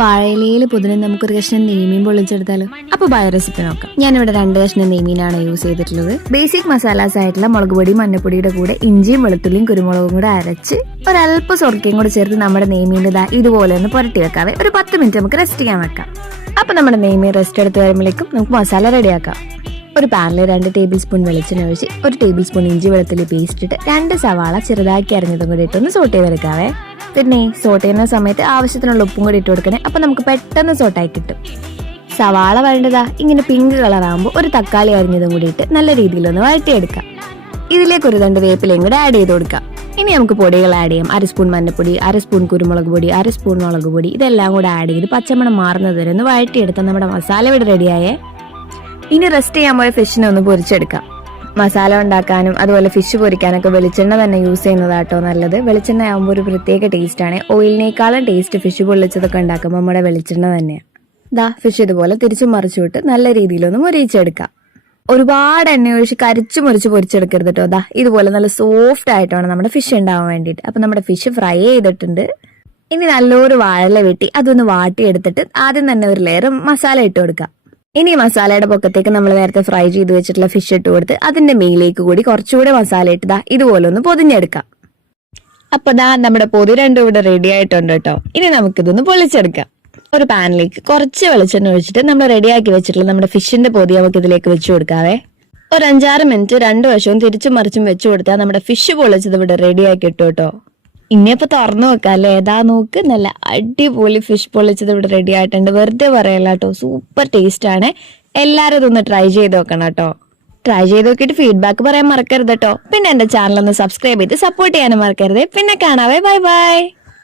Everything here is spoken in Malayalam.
വാഴയിലയിൽ പൊതിന് നമുക്കൊരു കഷ്ണം നെയ്മീൻ പൊള്ളിച്ചെടുത്താലോ? അപ്പൊ ബയോ റെസിപ്പി നോക്കാം. ഞാനിവിടെ 2 കഷ്ണം നെയ്മീനാണ് യൂസ് ചെയ്തിട്ടുള്ളത്. ബേസിക് മസാലാസ് ആയിട്ടുള്ള മുളക് പൊടി, മഞ്ഞപ്പൊടിയുടെ കൂടെ ഇഞ്ചിയും വെളുത്തുള്ളിയും കുരുമുളകും കൂടെ അരച്ച് ഒരല്പം സൊറക്കയും കൂടെ ചേർത്ത് നമ്മുടെ നെയ്മീൻ്റെ ഇതുപോലെ ഒന്ന് പുരട്ടി വെക്കാവേ. ഒരു 10 മിനിറ്റ് നമുക്ക് റെസ്റ്റ് ചെയ്യാൻ വെക്കാം. അപ്പൊ നമ്മുടെ നെയ്മീൻ റെസ്റ്റ് എടുത്ത് വരുമ്പോഴേക്കും നമുക്ക് മസാല റെഡിയാക്കാം. ഒരു പാനിൽ 2 ടേബിൾ സ്പൂൺ വെളിച്ചെണ്ണ ഒഴിച്ച് 1 ടേബിൾ സ്പൂൺ ഇഞ്ചി വെളുത്തുള്ളി പേസ്റ്റ് ഇട്ട് 2 സവാള ചെറുതാക്കി അരിഞ്ഞതും കൂടി ഇട്ടൊന്ന് സോട്ട് ചെയ്തെടുക്കാവേ. പിന്നെ സോട്ട് ചെയ്യുന്ന സമയത്ത് ആവശ്യത്തിനുള്ള ഉപ്പും കൂടി ഇട്ട് കൊടുക്കണേ. അപ്പൊ നമുക്ക് പെട്ടെന്ന് സോട്ടായി കിട്ടും. സവാള വരേണ്ടതാ ഇങ്ങനെ പിങ്ക് കളറാകുമ്പോൾ ഒരു തക്കാളി അരിഞ്ഞതും കൂടി ഇട്ട് നല്ല രീതിയിലൊന്ന് വഴറ്റിയെടുക്കാം. ഇതിലേക്ക് ഒരു 2 വേപ്പിലയും കൂടി ആഡ് ചെയ്ത് കൊടുക്കാം. ഇനി നമുക്ക് പൊടികൾ ആഡ് ചെയ്യാം. 1 സ്പൂൺ മഞ്ഞപ്പൊടി, 1 സ്പൂൺ കുരുമുളക് പൊടി, 1 സ്പൂൺ മുളക് പൊടി, ഇതെല്ലാം കൂടെ ആഡ് ചെയ്ത് പച്ചമണം മാറുന്നത് വരെ ഒന്ന് വഴറ്റിയെടുത്താൽ നമ്മുടെ മസാല ഇവിടെ റെഡിയായേ. ഇനി റെസ്റ്റ് ചെയ്യാൻ പോയ ഫിഷിനെ ഒന്ന് പൊരിച്ചെടുക്കാം. മസാല ഉണ്ടാക്കാനും അതുപോലെ ഫിഷ് പൊരിക്കാനൊക്കെ വെളിച്ചെണ്ണ തന്നെ യൂസ് ചെയ്യുന്നതാട്ടോ നല്ലത്. വെളിച്ചെണ്ണ ആകുമ്പോൾ ഒരു പ്രത്യേക ടേസ്റ്റ് ആണ്. ഓയിലിനേക്കാളും ടേസ്റ്റ് ഫിഷ് പൊള്ളിച്ചതൊക്കെ ഉണ്ടാക്കുമ്പോൾ നമ്മുടെ വെളിച്ചെണ്ണ തന്നെയാണ്. ഫിഷ് ഇതുപോലെ തിരിച്ചു മറിച്ചു വിട്ട് നല്ല രീതിയിലൊന്ന് മുരിച്ചെടുക്കാം. ഒരുപാട് എണ്ണ ഒഴിച്ച് കരിച്ചു മുറിച്ച് പൊരിച്ചെടുക്കരുത് കേട്ടോ. ഇതുപോലെ നല്ല സോഫ്റ്റ് ആയിട്ടാണ് നമ്മുടെ ഫിഷ് ഉണ്ടാവാൻ വേണ്ടിയിട്ട്. അപ്പൊ നമ്മുടെ ഫിഷ് ഫ്രൈ ചെയ്തിട്ടുണ്ട്. ഇനി നല്ലൊരു വാഴല വെട്ടി അതൊന്ന് വാട്ടിയെടുത്തിട്ട് ആദ്യം തന്നെ ഒരു ലെയർ മസാല ഇട്ട് കൊടുക്കാം. ഇനി മസാലയുടെ പൊക്കത്തേക്ക് നമ്മൾ നേരത്തെ ഫ്രൈ ചെയ്ത് വെച്ചിട്ടുള്ള ഫിഷ് ഇട്ട് കൊടുത്ത് അതിന്റെ മേലേക്ക് കൂടി കുറച്ചുകൂടെ മസാല ഇട്ട് ഇതുപോലെ ഒന്ന് പൊതിഞ്ഞെടുക്കാം. അപ്പൊ നമ്മുടെ പൊതി രണ്ടും ഇവിടെ റെഡി ആയിട്ടുണ്ട് കേട്ടോ. ഇനി നമുക്കിതൊന്ന് പൊള്ളിച്ചെടുക്കാം. ഒരു പാനിലേക്ക് കുറച്ച് വെളിച്ചെണ്ണ ഒഴിച്ചിട്ട് നമ്മൾ റെഡിയാക്കി വെച്ചിട്ടുള്ള നമ്മുടെ ഫിഷിന്റെ പൊതി നമുക്ക് ഇതിലേക്ക് വെച്ചു കൊടുക്കാവേ. ഒരു 5-6 മിനിറ്റ് 2 വശവും തിരിച്ചും മറിച്ചും വെച്ചു കൊടുത്താൽ നമ്മുടെ ഫിഷ് പൊള്ളിച്ചത് ഇവിടെ റെഡിയാക്കി ഇട്ടു കേട്ടോ. ഇനിയപ്പോ തുറന്നു വെക്കാം അല്ലേ. നോക്ക്, നല്ല അടിപൊളി ഫിഷ് പൊള്ളിച്ചത് ഇവിടെ റെഡി ആയിട്ടുണ്ട്. വെറുതെ പറയല്ല കേട്ടോ, സൂപ്പർ ടേസ്റ്റ് ആണ്. എല്ലാരും ഇതൊന്ന് ട്രൈ ചെയ്ത് നോക്കണം കേട്ടോ. ട്രൈ ചെയ്ത് നോക്കിയിട്ട് ഫീഡ്ബാക്ക് പറയാൻ മറക്കരുത് കേട്ടോ. പിന്നെ എന്റെ ചാനൽ ഒന്ന് സബ്സ്ക്രൈബ് ചെയ്ത് സപ്പോർട്ട് ചെയ്യാനും മറക്കരുത്. പിന്നെ കാണാവേ. Bye bye.